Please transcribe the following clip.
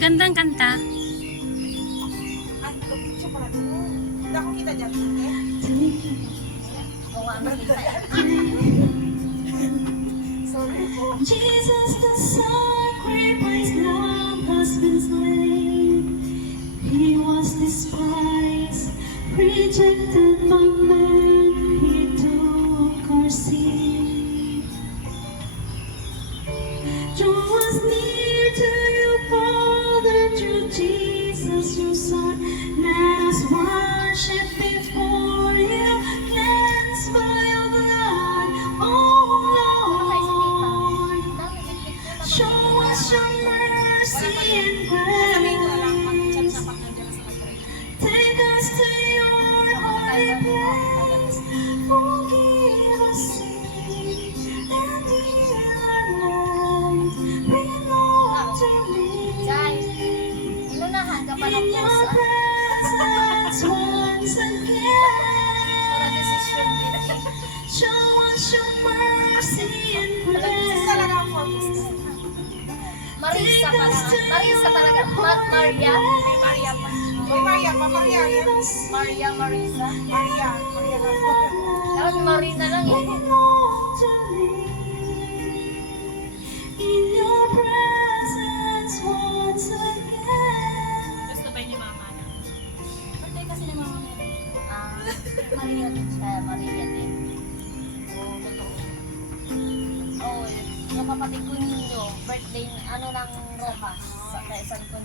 Gandang kanta. Ay, picture pala dito. Hindi ako kita dyan. Eh? Oo nga, makita yan. Sorry po. Jesus the sacrifice, love has been slain. He was despised, rejected by men. He took our sin. Draw us near to you, Father, through Jesus your Son. Let us worship before you, cleansed by your blood, oh Lord. Show us your mercy and Sabihin ko lang, mag-chat grace. na pag nandiyan na sa country. Take us to your holy place. Forgive us sin and heal our land. Belong to Jai, me. inunahan ka pa In ng your pusa. presence once again. Para decision din eh. Show us your mercy and This is talaga ang purpose grace. ko. Marisa pala. Marisa talaga. Maria. May Maria pa. May Maria pa. Maria yan. Maria, Marisa. Maria. Maria lang po. Dapat Marina lang eh. Belong to me. In your presence once again. Gusto ba ni mama na? Birthday kasi ni mama mo. Ah, Maria din siya. Maria din. Oo, totoo. Oo, yung kapatid ko ninyo, birthday, ano lang Rojas, sa Quezon ko